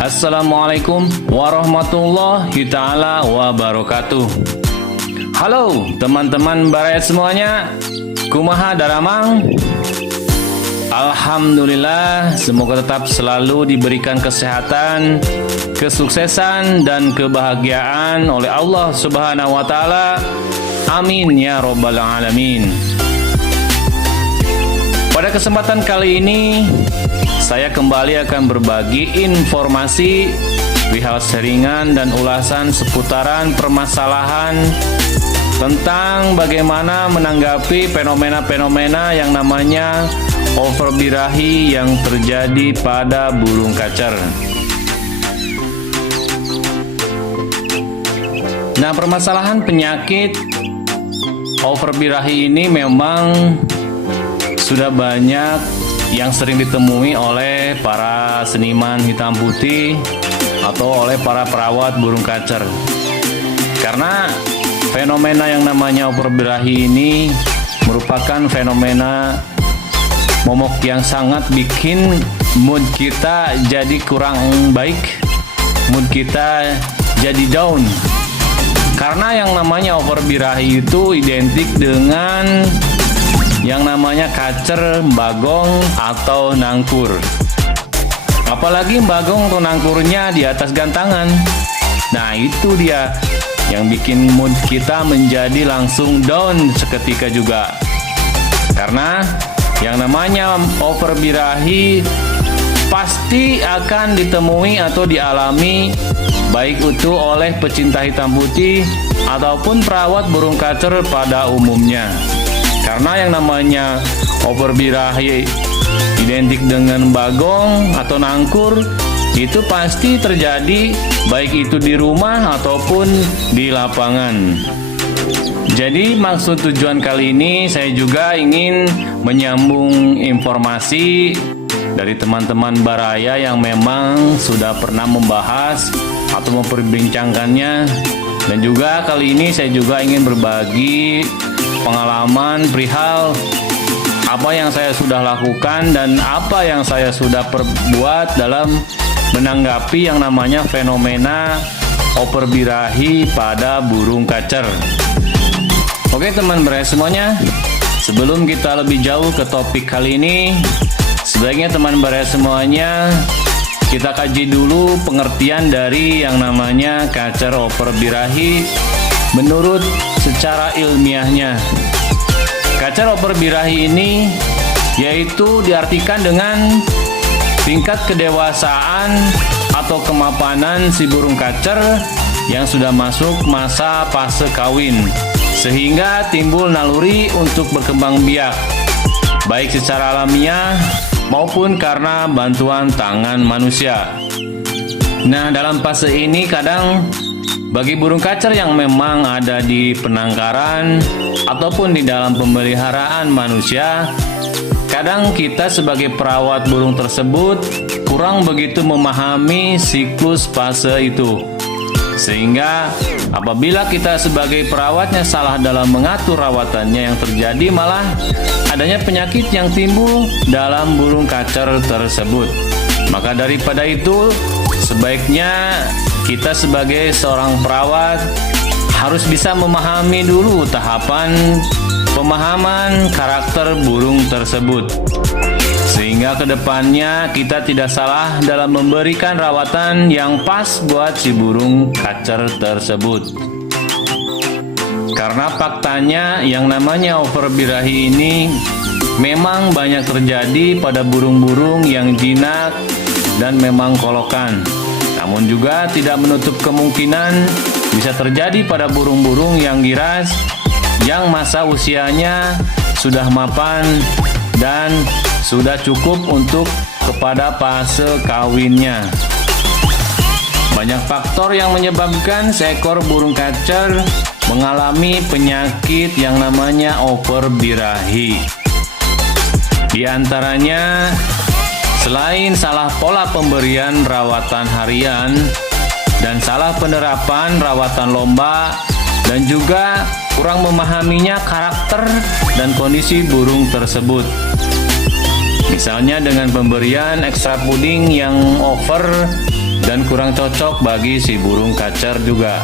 Assalamualaikum warahmatullahi ta'ala wabarakatuh. Halo teman-teman baraya semuanya, kumaha daramang? Alhamdulillah, semoga tetap selalu diberikan kesehatan, kesuksesan, dan kebahagiaan oleh Allah Subhanahu wa Ta'ala. Amin ya Rabbal 'Alamin. Pada kesempatan kali ini, saya kembali akan berbagi informasi perihal seringan dan ulasan seputaran permasalahan tentang bagaimana menanggapi fenomena-fenomena yang namanya overbirahi yang terjadi pada burung kacer. Nah, permasalahan penyakit overbirahi ini memang sudah banyak yang sering ditemui oleh para seniman hitam putih atau oleh para perawat burung kacer. Karena fenomena yang namanya overbirahi ini merupakan fenomena momok yang sangat bikin mood kita jadi kurang baik, mood kita jadi down. Karena yang namanya overbirahi itu identik dengan yang namanya kacer, bagong, atau nangkur. Apalagi bagong atau nangkurnya di atas gantangan. Nah, itu dia yang bikin mood kita menjadi langsung down seketika juga. Karena yang namanya overbirahi pasti akan ditemui atau dialami baik itu oleh pecinta hitam putih ataupun perawat burung kacer pada umumnya. Karena yang namanya overbirahi identik dengan bagong atau nangkur, itu pasti terjadi baik itu di rumah ataupun di lapangan. Jadi maksud tujuan kali ini saya juga ingin menyambung informasi dari teman-teman baraya yang memang sudah pernah membahas atau memperbincangkannya. Dan juga kali ini saya juga ingin berbagi pengalaman perihal apa yang saya sudah lakukan dan apa yang saya sudah perbuat dalam menanggapi yang namanya fenomena overbirahi pada burung kacer. Oke teman baraya semuanya, sebelum kita lebih jauh ke topik kali ini, sebaiknya teman baraya semuanya kita kaji dulu pengertian dari yang namanya kacer overbirahi menurut secara ilmiahnya. Kacer overbirahi ini yaitu diartikan dengan tingkat kedewasaan atau kemapanan si burung kacer yang sudah masuk masa fase kawin, sehingga timbul naluri untuk berkembang biak, baik secara alamiah maupun karena bantuan tangan manusia. Nah, dalam fase ini kadang bagi burung kacer yang memang ada di penangkaran ataupun di dalam pemeliharaan manusia, kadang kita sebagai perawat burung tersebut kurang begitu memahami siklus fase itu. Sehingga apabila kita sebagai perawatnya salah dalam mengatur rawatannya, yang terjadi malah adanya penyakit yang timbul dalam burung kacer tersebut. Maka daripada itu, sebaiknya kita sebagai seorang perawat harus bisa memahami dulu tahapan pemahaman karakter burung tersebut, sehingga kedepannya kita tidak salah dalam memberikan rawatan yang pas buat si burung kacer tersebut. Karena faktanya yang namanya overbirahi ini memang banyak terjadi pada burung-burung yang jinak dan memang kolokan. Namun juga tidak menutup kemungkinan bisa terjadi pada burung-burung yang giras, yang masa usianya sudah mapan dan sudah cukup untuk kepada fase kawinnya. Banyak faktor yang menyebabkan seekor burung kacer mengalami penyakit yang namanya overbirahi. Di antaranya, selain salah pola pemberian rawatan harian dan salah penerapan rawatan lomba, dan juga kurang memahaminya karakter dan kondisi burung tersebut. Misalnya dengan pemberian ekstra puding yang over dan kurang cocok bagi si burung kacer juga.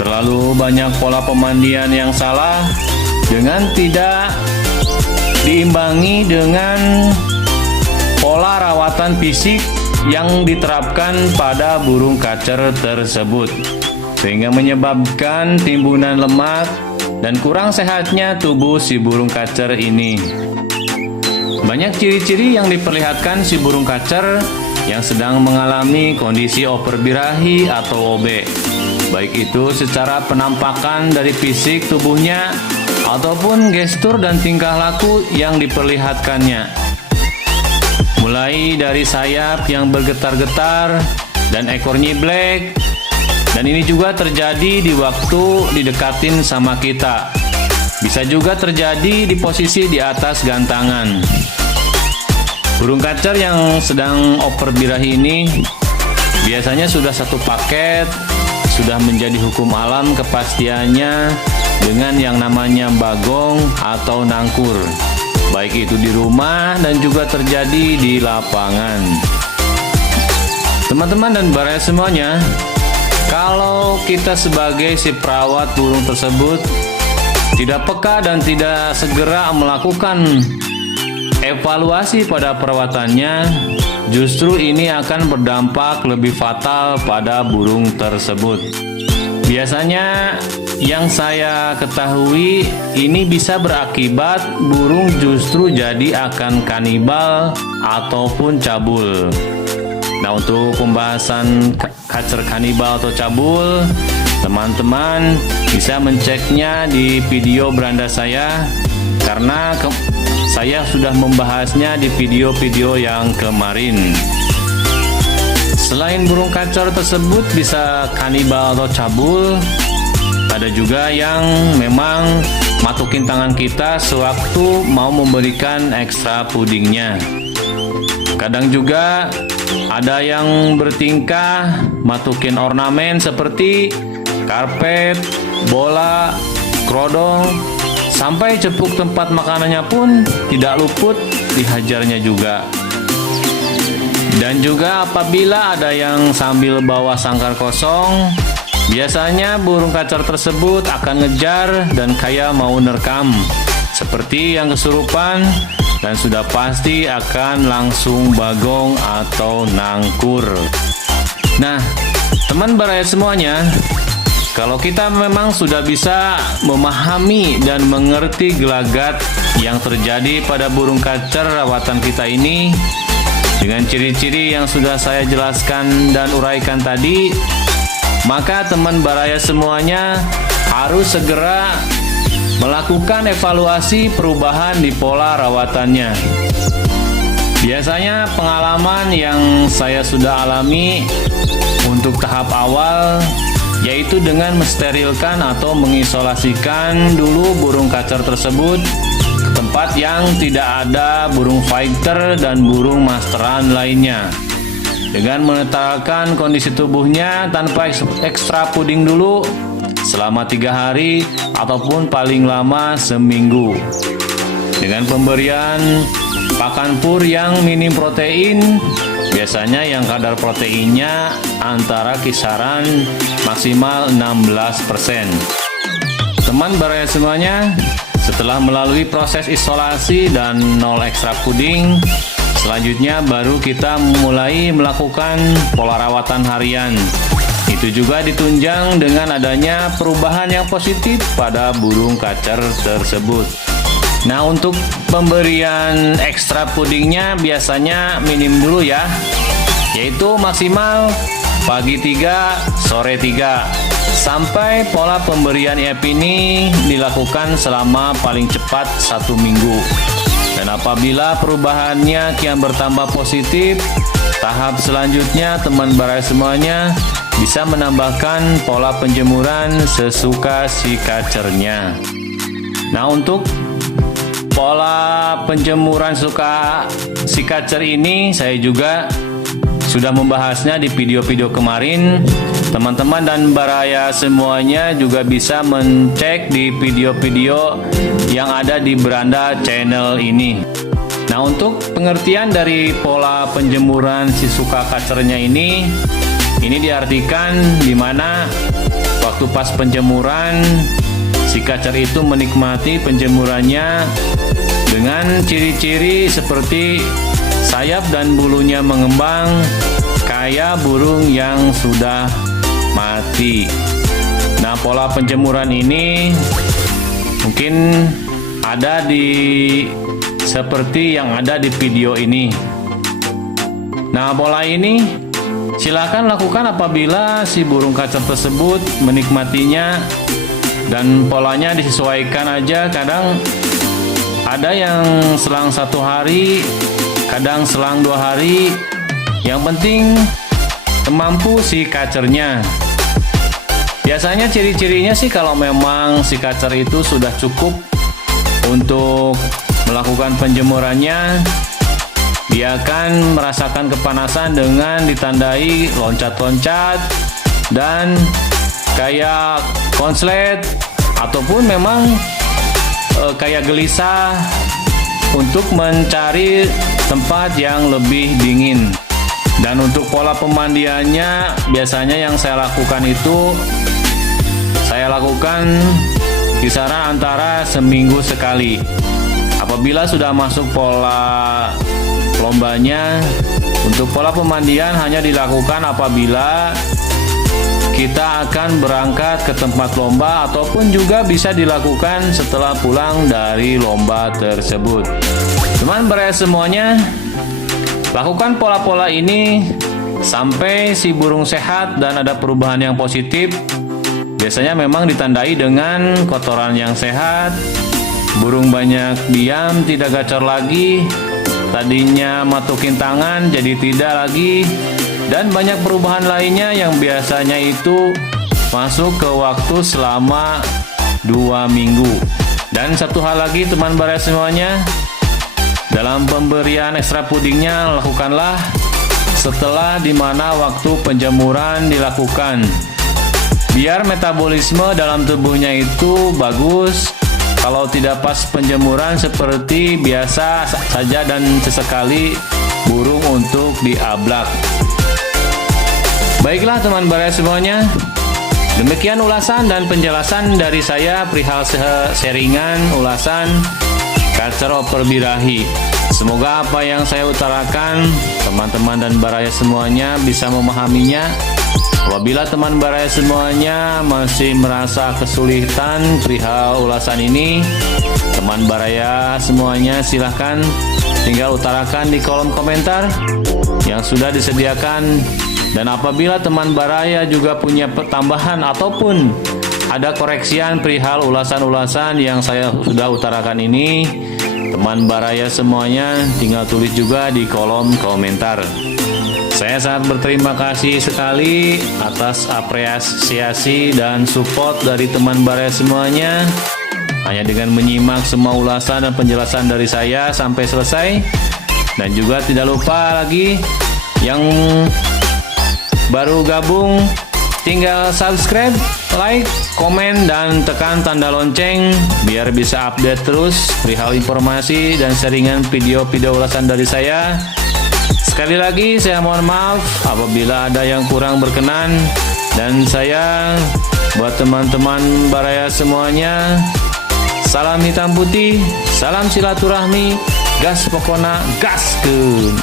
Terlalu banyak pola pemandian yang salah dengan tidak diimbangi dengan pola rawatan fisik yang diterapkan pada burung kacer tersebut, sehingga menyebabkan timbunan lemak dan kurang sehatnya tubuh si burung kacer ini. Banyak ciri-ciri yang diperlihatkan si burung kacer yang sedang mengalami kondisi overbirahi atau OB, baik itu secara penampakan dari fisik tubuhnya ataupun gestur dan tingkah laku yang diperlihatkannya. Mulai dari sayap yang bergetar-getar dan ekor nyiblek, dan ini juga terjadi di waktu didekatin sama kita. Bisa juga terjadi di posisi di atas gantangan. Burung kacer yang sedang overbirahi ini biasanya sudah satu paket, sudah menjadi hukum alam kepastiannya dengan yang namanya bagong atau nangkur, baik itu di rumah dan juga terjadi di lapangan. Teman-teman dan baraya semuanya, kalau kita sebagai si perawat burung tersebut tidak peka dan tidak segera melakukan evaluasi pada perawatannya, justru ini akan berdampak lebih fatal pada burung tersebut. Biasanya yang saya ketahui, ini bisa berakibat burung justru jadi akan kanibal ataupun cabul. Nah, untuk pembahasan kacer kanibal atau cabul, teman-teman bisa menceknya di video beranda saya, karena saya sudah membahasnya di video-video yang kemarin. Selain burung kacer tersebut bisa kanibal atau cabul, ada juga yang memang matukin tangan kita sewaktu mau memberikan ekstra pudingnya. Kadang juga ada yang bertingkah matukin ornamen seperti karpet, bola, kerodong, sampai cepuk tempat makanannya pun tidak luput dihajarnya juga. Dan juga apabila ada yang sambil bawa sangkar kosong, biasanya burung kacer tersebut akan ngejar dan kayak mau nerkam, seperti yang kesurupan, dan sudah pasti akan langsung bagong atau nangkur. Nah, teman baraya semuanya, kalau kita memang sudah bisa memahami dan mengerti gelagat yang terjadi pada burung kacer rawatan kita ini, dengan ciri-ciri yang sudah saya jelaskan dan uraikan tadi, maka teman baraya semuanya harus segera melakukan evaluasi perubahan di pola rawatannya. Biasanya pengalaman yang saya sudah alami untuk tahap awal, yaitu dengan mensterilkan atau mengisolasikan dulu burung kacer tersebut ke tempat yang tidak ada burung fighter dan burung masteran lainnya, dengan menetralkan kondisi tubuhnya tanpa ekstra puding dulu selama 3 hari ataupun paling lama seminggu, dengan pemberian pakan pur yang minim protein, biasanya yang kadar proteinnya antara kisaran maksimal 16%. Teman baraya semuanya, setelah melalui proses isolasi dan 0 ekstra puding, selanjutnya baru kita mulai melakukan pola rawatan harian. Itu juga ditunjang dengan adanya perubahan yang positif pada burung kacer tersebut. Nah, untuk pemberian ekstra pudingnya biasanya minim dulu ya, yaitu maksimal pagi 3, sore 3, sampai pola pemberian IF ini dilakukan selama paling cepat 1 minggu. Dan apabila perubahannya kian bertambah positif, tahap selanjutnya teman baraya semuanya bisa menambahkan pola penjemuran sesuka si kacernya. Nah, untuk pola penjemuran suka si kacer ini saya juga sudah membahasnya di video-video kemarin. Teman-teman dan baraya semuanya juga bisa mencek di video-video yang ada di beranda channel ini. Nah, untuk pengertian dari pola penjemuran si suka kacernya ini diartikan di mana waktu pas penjemuran si kacer itu menikmati penjemurannya dengan ciri-ciri seperti sayap dan bulunya mengembang kayak burung yang sudah mati. Nah, pola penjemuran ini mungkin ada seperti yang ada di video ini. Nah, pola ini silakan lakukan apabila si burung kacer tersebut menikmatinya, dan polanya disesuaikan aja. Kadang ada yang selang 1 hari, kadang selang 2 hari. Yang penting mampu si kacernya. Biasanya ciri-cirinya sih kalau memang si kacer itu sudah cukup untuk melakukan penjemurannya, dia akan merasakan kepanasan dengan ditandai loncat-loncat dan kayak konslet, ataupun memang kayak gelisah untuk mencari tempat yang lebih dingin. Dan untuk pola pemandiannya, biasanya yang saya lakukan itu saya lakukan kisaran antara seminggu sekali. Apabila sudah masuk pola lombanya, untuk pola pemandian hanya dilakukan apabila kita akan berangkat ke tempat lomba, ataupun juga bisa dilakukan setelah pulang dari lomba tersebut. Teman baraya semuanya, lakukan pola-pola ini sampai si burung sehat dan ada perubahan yang positif. Biasanya memang ditandai dengan kotoran yang sehat, burung banyak diam, tidak gacor lagi, tadinya matukin tangan jadi tidak lagi, dan banyak perubahan lainnya yang biasanya itu masuk ke waktu selama 2 minggu. Dan satu hal lagi teman baraya semuanya, dalam pemberian ekstra pudingnya lakukanlah setelah dimana waktu penjemuran dilakukan, biar metabolisme dalam tubuhnya itu bagus. Kalau tidak pas penjemuran seperti biasa saja dan sesekali burung untuk diablak. Baiklah teman baraya semuanya, demikian ulasan dan penjelasan dari saya perihal sharingan ulasan kacer oper birahi. Semoga apa yang saya utarakan teman-teman dan baraya semuanya bisa memahaminya. Apabila teman baraya semuanya masih merasa kesulitan perihal ulasan ini, teman baraya semuanya silahkan tinggal utarakan di kolom komentar yang sudah disediakan. Dan apabila teman baraya juga punya tambahan ataupun ada koreksian perihal ulasan-ulasan yang saya sudah utarakan ini, teman baraya semuanya tinggal tulis juga di kolom komentar. Saya sangat berterima kasih sekali atas apresiasi dan support dari teman baraya semuanya. Hanya dengan menyimak semua ulasan dan penjelasan dari saya sampai selesai. Dan juga tidak lupa lagi yang baru gabung, tinggal subscribe, like, komen, dan tekan tanda lonceng biar bisa update terus perihal informasi dan sharingan video-video ulasan dari saya. Sekali lagi saya mohon maaf apabila ada yang kurang berkenan, dan saya buat teman-teman baraya semuanya, salam hitam putih, salam silaturahmi, gas pokona gaskeun.